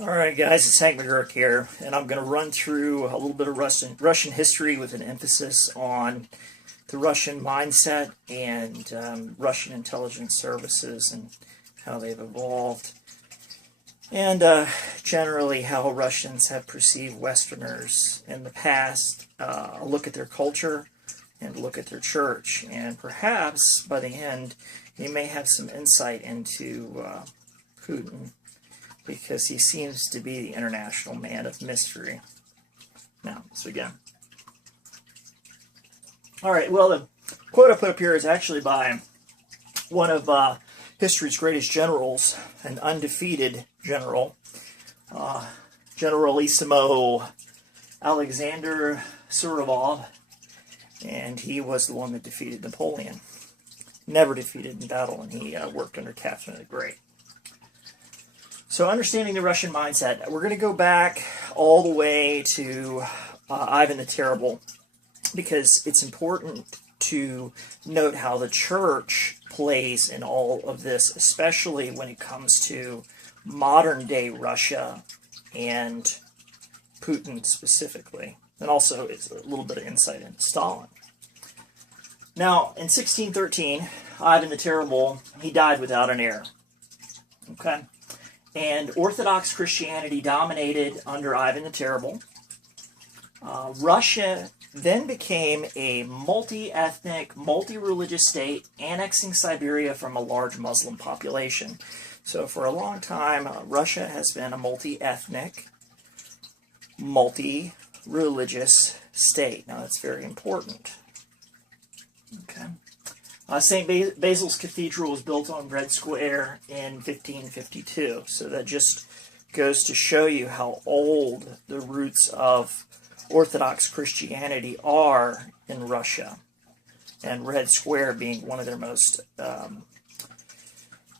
Alright guys, it's hankmcgurk here, and I'm going to run through a little bit of Russian history with an emphasis on the Russian mindset and Russian intelligence services and how they've evolved, and generally how Russians have perceived Westerners in the past, a look at their culture and a look at their church, and perhaps by the end you may have some insight into Putin, because he seems to be the international man of mystery. Now, let's begin. Alright, well, the quote I put up here is actually by one of history's greatest generals, an undefeated general, Generalissimo Alexander Surovov, and he was the one that defeated Napoleon. Never defeated in battle, and he worked under Catherine the Great. So understanding the Russian mindset, we're going to go back all the way to Ivan the Terrible, because it's important to note how the church plays in all of this, especially when it comes to modern-day Russia and Putin specifically, and also it's a little bit of insight into Stalin. Now, in 1613, Ivan the Terrible, he died without an heir. Okay? And Orthodox Christianity dominated under Ivan the Terrible. Russia then became a multi-ethnic, multi-religious state, annexing Siberia from a large Muslim population. So for a long time, Russia has been a multi-ethnic, multi-religious state. Now that's very important. Okay. St. Basil's Cathedral was built on Red Square in 1552, so that just goes to show you how old the roots of Orthodox Christianity are in Russia, and Red Square being one of their most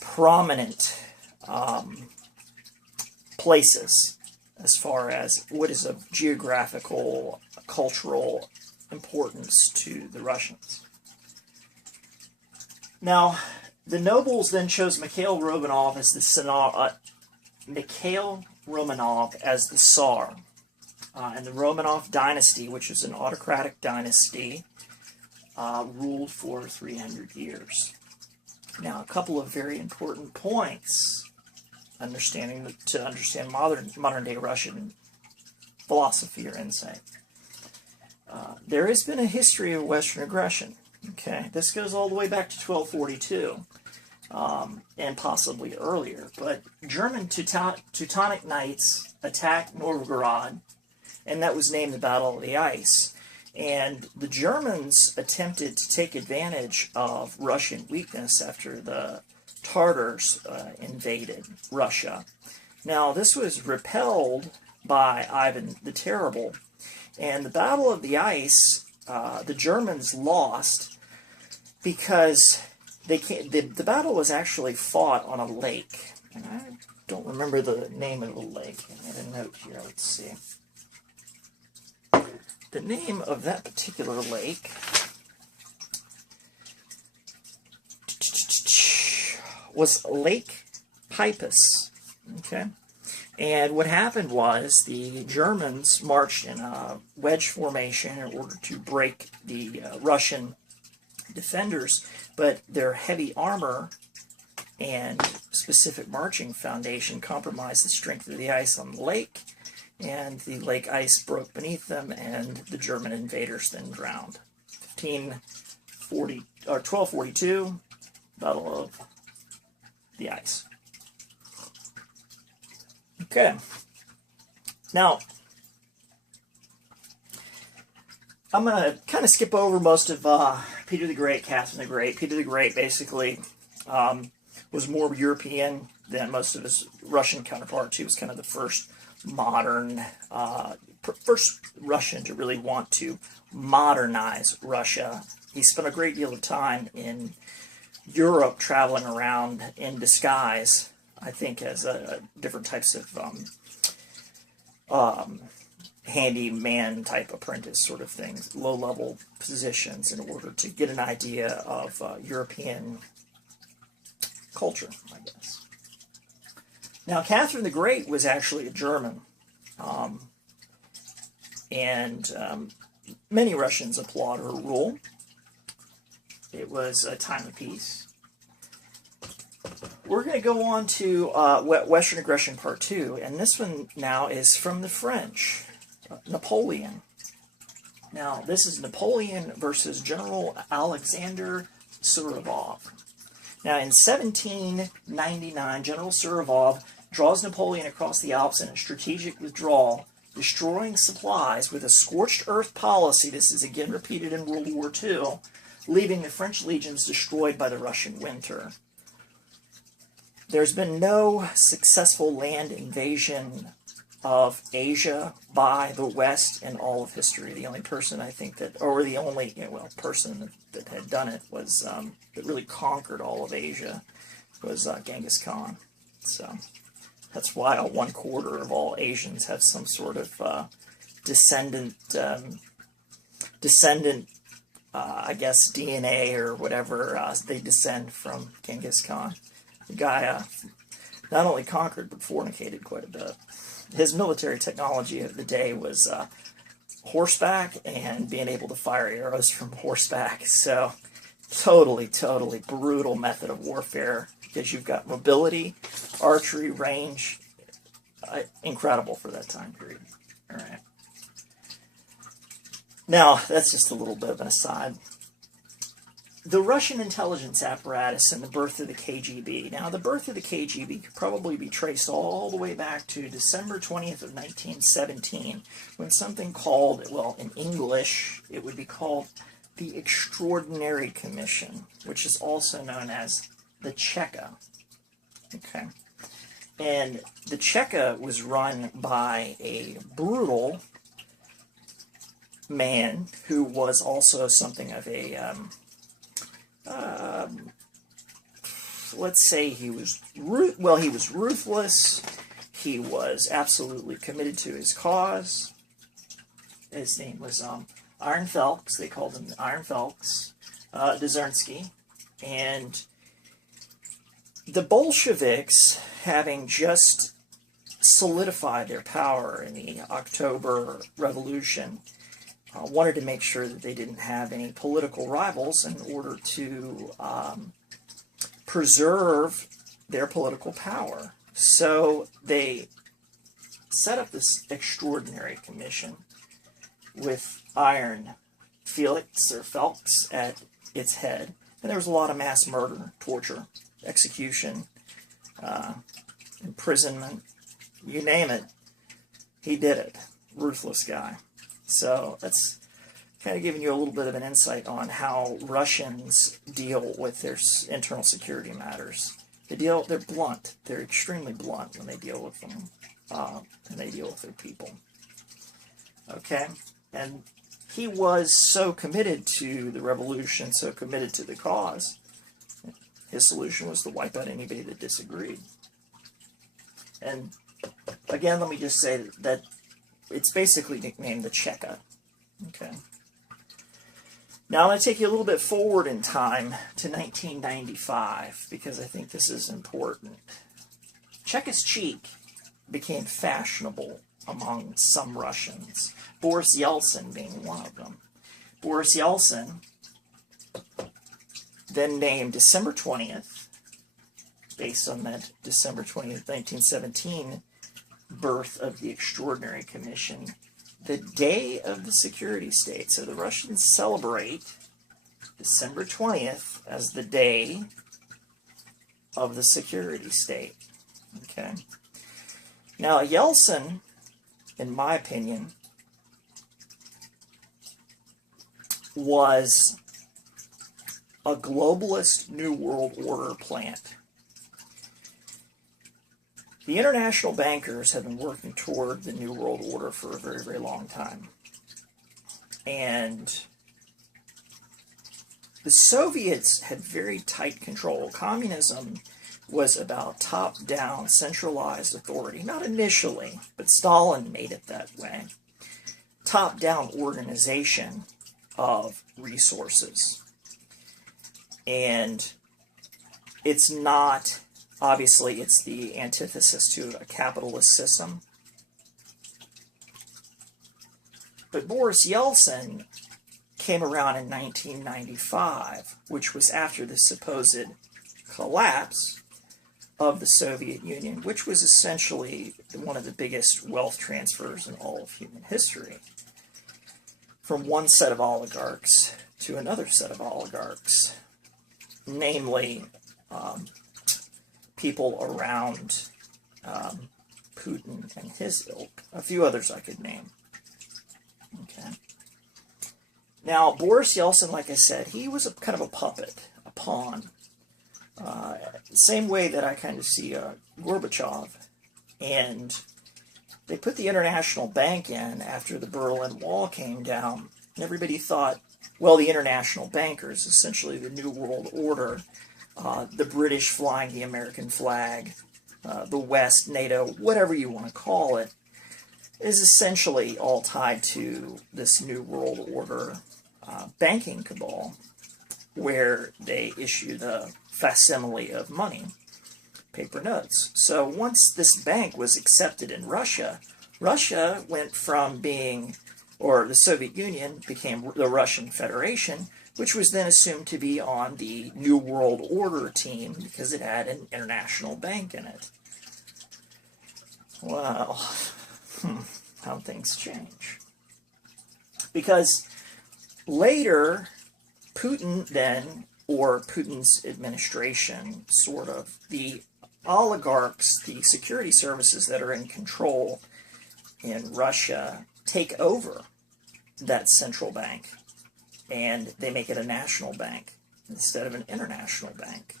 prominent places as far as what is of geographical, cultural importance to the Russians. Now, the nobles then chose Mikhail Romanov as the Tsar, and the Romanov dynasty, which is an autocratic dynasty, ruled for 300 years. Now, a couple of very important points to understand modern-day Russian philosophy or insight. There has been a history of Western aggression. Okay, this goes all the way back to 1242, and possibly earlier. But German Teutonic Knights attacked Novgorod, and that was named the Battle of the Ice. And the Germans attempted to take advantage of Russian weakness after the Tartars invaded Russia. Now, this was repelled by Ivan the Terrible, and the Battle of the Ice, the Germans lost because the battle was actually fought on a lake. And I don't remember the name of the lake. I had a note here. Let's see. The name of that particular lake was Lake Peipus. Okay? And what happened was the Germans marched in a wedge formation in order to break the Russian defenders, but their heavy armor and specific marching foundation compromised the strength of the ice on the lake, and the lake ice broke beneath them, and the German invaders then drowned. 1242, Battle of the Ice. Okay. Now, I'm going to kind of skip over most of Peter the Great, Catherine the Great. Peter the Great basically was more European than most of his Russian counterparts. He was kind of the first modern, first Russian to really want to modernize Russia. He spent a great deal of time in Europe traveling around in disguise, I think, as different types of handyman type apprentice sort of things, low-level positions, in order to get an idea of European culture, I guess. Now, Catherine the Great was actually a German, and many Russians applaud her rule. It was a time of peace. We're going to go on to Western Aggression Part 2, and this one now is from the French, Napoleon. Now, this is Napoleon versus General Alexander Suvorov. Now, in 1799, General Suvorov draws Napoleon across the Alps in a strategic withdrawal, destroying supplies with a scorched earth policy. This is again repeated in World War II, leaving the French legions destroyed by the Russian winter. There's been no successful land invasion of Asia by the West in all of history. The only person I think that, or the only person that had done it was that really conquered all of Asia was Genghis Khan. So that's why 1/4 of all Asians have some sort of descendant, I guess DNA or whatever. They descend from Genghis Khan. The guy not only conquered but fornicated quite a bit. His military technology of the day was horseback and being able to fire arrows from horseback. So totally brutal method of warfare, because you've got mobility, archery, range. Incredible for that time period. All right. Now, that's just a little bit of an aside. The Russian intelligence apparatus and the birth of the KGB. Now, the birth of the KGB could probably be traced all the way back to December 20th of 1917, when something called, well, in English, it would be called the Extraordinary Commission, which is also known as the Cheka. Okay. And the Cheka was run by a brutal man who was also something of a let's say he was ruthless. He was absolutely committed to his cause. His name was Iron Felks. They called him Iron Felks, Dzerzhinsky. And the Bolsheviks, having just solidified their power in the October Revolution, wanted to make sure that they didn't have any political rivals in order to preserve their political power. So they set up this extraordinary commission with Iron Felix or Felks at its head. And there was a lot of mass murder, torture, execution, imprisonment, you name it, he did it. Ruthless guy. So that's kind of giving you a little bit of an insight on how Russians deal with their internal security matters. They're blunt. They're extremely blunt when they deal with them, and they deal with their people. Okay? And he was so committed to the revolution, so committed to the cause, his solution was to wipe out anybody that disagreed. And again, let me just say that it's basically nicknamed the Cheka. Okay. Now I'm going to take you a little bit forward in time to 1995, because I think this is important. Cheka's cheek became fashionable among some Russians, Boris Yeltsin being one of them. Boris Yeltsin then named December 20th, based on that December 20th, 1917 birth of the Extraordinary Commission, the day of the security state. So the Russians celebrate December 20th as the day of the security state. Okay. Now, Yeltsin, in my opinion, was a globalist New World Order plant. The international bankers have been working toward the New World Order for a very, very long time. And the Soviets had very tight control. Communism was about top-down, centralized authority. Not initially, but Stalin made it that way. Top-down organization of resources. And it's not Obviously, it's the antithesis to a capitalist system. But Boris Yeltsin came around in 1995, which was after the supposed collapse of the Soviet Union, which was essentially one of the biggest wealth transfers in all of human history, from one set of oligarchs to another set of oligarchs, namely people around Putin and his ilk. A few others I could name. Okay. Now, Boris Yeltsin, like I said, he was kind of a puppet, a pawn. Same way that I kind of see Gorbachev. And they put the International Bank in after the Berlin Wall came down. And everybody thought, well, the international bankers, essentially the New World Order, the British flying the American flag, the West, NATO, whatever you want to call it, is essentially all tied to this New World Order banking cabal, where they issue the facsimile of money, paper notes. So once this bank was accepted in Russia, Russia went from being, or the Soviet Union became the Russian Federation, which was then assumed to be on the New World Order team because it had an international bank in it. Well, how things change. Because later, Putin then, or Putin's administration, sort of, the oligarchs, the security services that are in control in Russia, take over that central bank. And they make it a national bank instead of an international bank.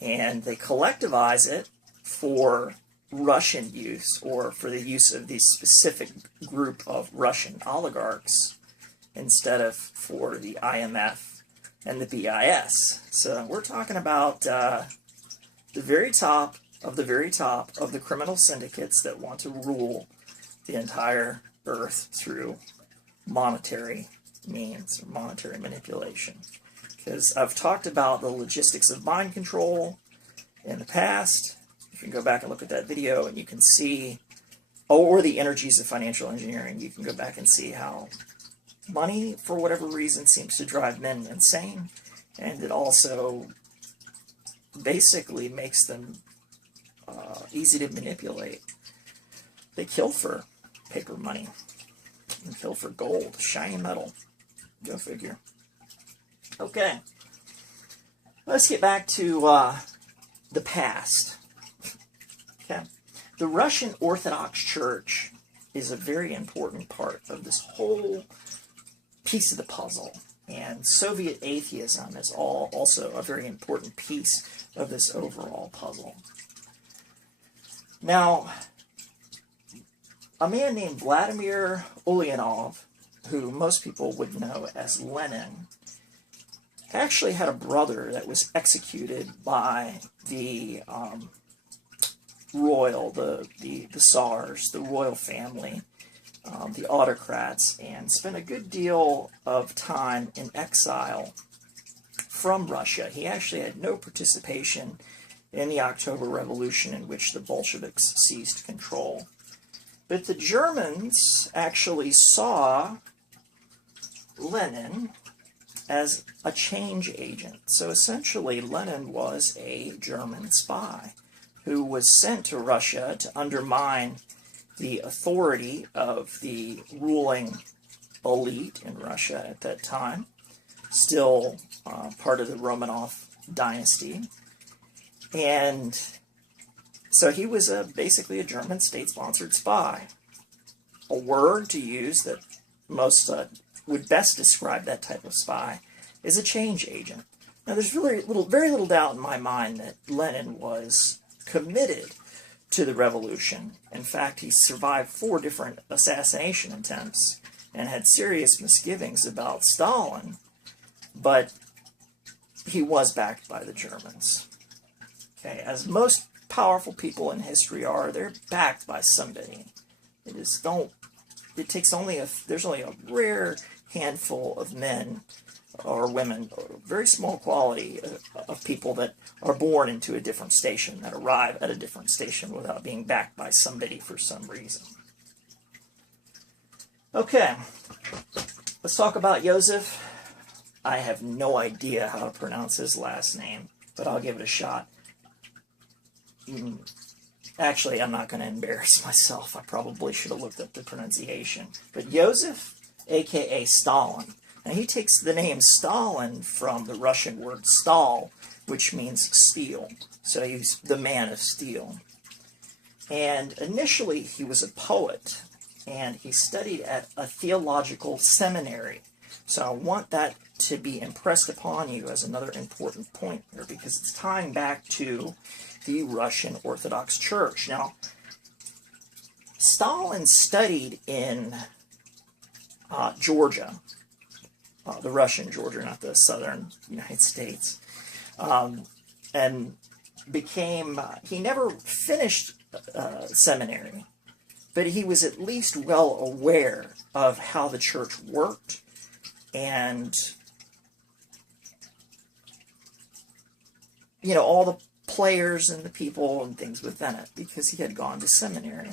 And they collectivize it for Russian use, or for the use of the specific group of Russian oligarchs, instead of for the IMF and the BIS. So we're talking about the very top of the criminal syndicates that want to rule the entire earth through monetary means, or monetary manipulation. Because I've talked about the logistics of mind control in the past. You can go back and look at that video and you can see, or the energies of financial engineering, you can go back and see how money, for whatever reason, seems to drive men insane, and it also basically makes them easy to manipulate. They kill for paper money, and kill for gold, shiny metal. Go figure. Okay, let's get back to the past. Okay, the Russian Orthodox Church is a very important part of this whole piece of the puzzle, and Soviet atheism is also a very important piece of this overall puzzle. Now, a man named Vladimir Ulyanov, who most people would know as Lenin, actually had a brother that was executed by the the Tsars, the royal family, the autocrats, and spent a good deal of time in exile from Russia. He actually had no participation in the October Revolution, in which the Bolsheviks seized control. But the Germans actually saw Lenin as a change agent. So essentially, Lenin was a German spy who was sent to Russia to undermine the authority of the ruling elite in Russia at that time, still part of the Romanov dynasty. And so he was basically a German state-sponsored spy. A word to use that most would best describe that type of spy is a change agent. Now, there's very little doubt in my mind that Lenin was committed to the revolution. In fact, he survived 4 different assassination attempts and had serious misgivings about Stalin, but he was backed by the Germans. Okay, as most powerful people in history are, they're backed by somebody. There's only a rare handful of men or women, or very small quality of people that are born into a different station, that arrive at a different station without being backed by somebody for some reason. Okay, let's talk about Joseph. I have no idea how to pronounce his last name, but I'll give it a shot. Actually, I'm not going to embarrass myself. I probably should have looked up the pronunciation. But Joseph, a.k.a. Stalin, and he takes the name Stalin from the Russian word stal, which means steel. So he's the man of steel. And initially, he was a poet, and he studied at a theological seminary. So I want that to be impressed upon you as another important point here, because it's tying back to the Russian Orthodox Church. Now, Stalin studied in Georgia, the Russian Georgia, not the southern United States, and became, he never finished seminary, but he was at least well aware of how the church worked and, all the players and the people and things within it, because he had gone to seminary.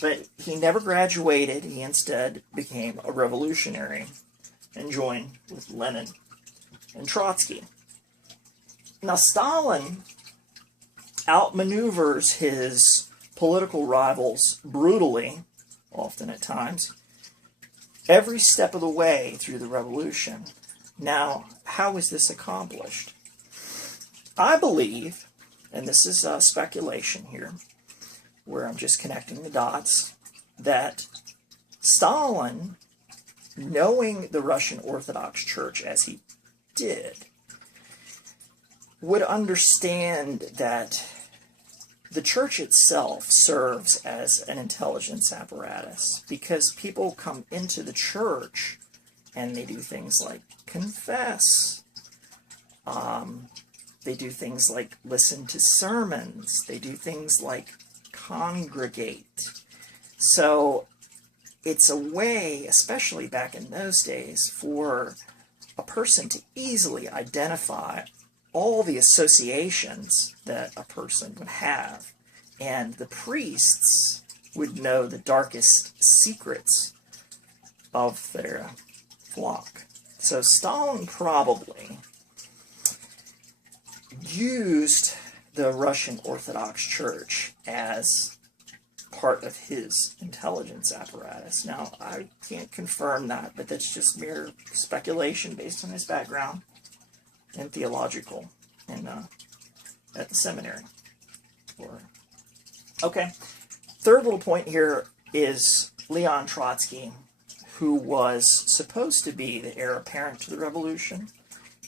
But he never graduated. He instead became a revolutionary and joined with Lenin and Trotsky. Now, Stalin outmaneuvers his political rivals brutally, often at times, every step of the way through the revolution. Now, how is this accomplished? I believe, and this is speculation here, where I'm just connecting the dots, that Stalin, knowing the Russian Orthodox Church as he did, would understand that the church itself serves as an intelligence apparatus, because people come into the church and they do things like confess. They do things like listen to sermons. They do things like congregate. So it's a way, especially back in those days, for a person to easily identify all the associations that a person would have. And the priests would know the darkest secrets of their flock. So Stalin probably used the Russian Orthodox Church as part of his intelligence apparatus. Now, I can't confirm that, but that's just mere speculation based on his background and theological and at the seminary. Okay, third little point here is Leon Trotsky, who was supposed to be the heir apparent to the revolution,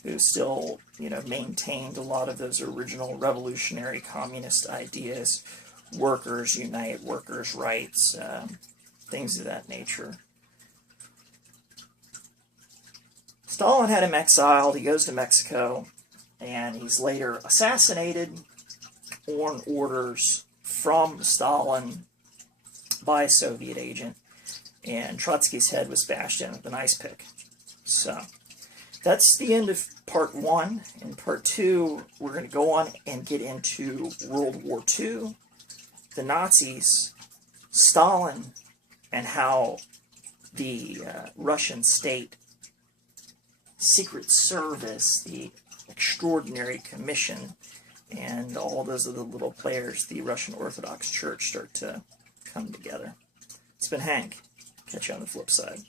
who still, maintained a lot of those original revolutionary communist ideas, workers unite, workers' rights, things of that nature. Stalin had him exiled. He goes to Mexico, and he's later assassinated on orders from Stalin by a Soviet agent, and Trotsky's head was bashed in with an ice pick. So that's the end of part 1. In part 2, we're going to go on and get into World War II, the Nazis, Stalin, and how the Russian state secret service, the extraordinary commission, and all those other little players, the Russian Orthodox Church, start to come together. It's been Hank. Catch you on the flip side.